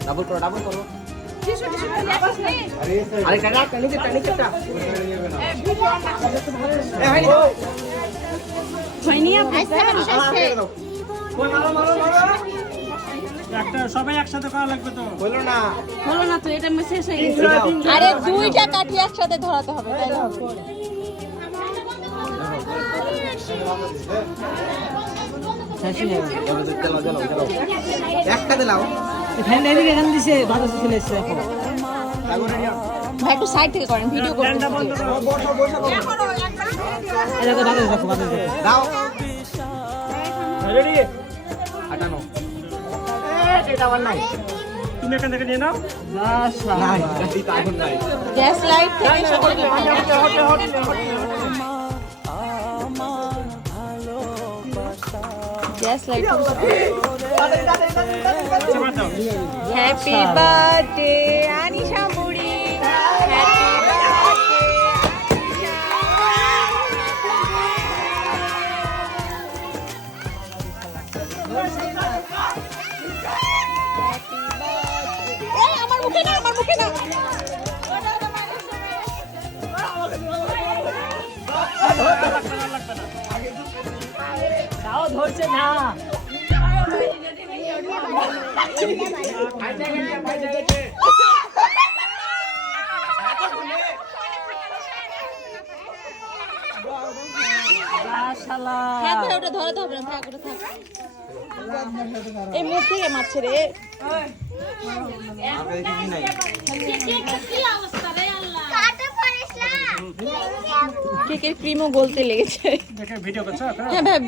double করো double করো tissue tissue ফেলে আসিস নি আরে কাটা টানিতে টানিতে হয়নি আপনি একটা সবাই একসাথে করা লাগবে তো হলো না হলো না তো এটা শেষ হয়ে গেছে আরে দুইটা কাঠি একসাথে ধরাতে হবে তাই না একটা দিলাও ফ্যান এদিকে গান দিছে বাতাস চলে এসেছে এখন ভাই একটু সাইড থেকে করেন ভিডিও করতে এটা তো বাতাস দেখো বাতাস দেখো দাও রেডি হাঁটানো এটা আমার নাই তুমি এখান থেকে নিয়ে নাও নাই গাড়িতে আগুন নাই গ্যাস লাইট থেকে সকলকে gas light happy birthday Anisha বুড়ি হ্যাপি আমার মুখে না আমার মুখে না তাও ধরছে না হ্যাঁ ভাই ওটা ধরাতে হবে না থাক ওটা থাক এই মুখ থেকে মারছে রে কেকের ক্রিমও গলতে লেগেছে দেখে ভিডিও করছো হ্যাঁ ভাই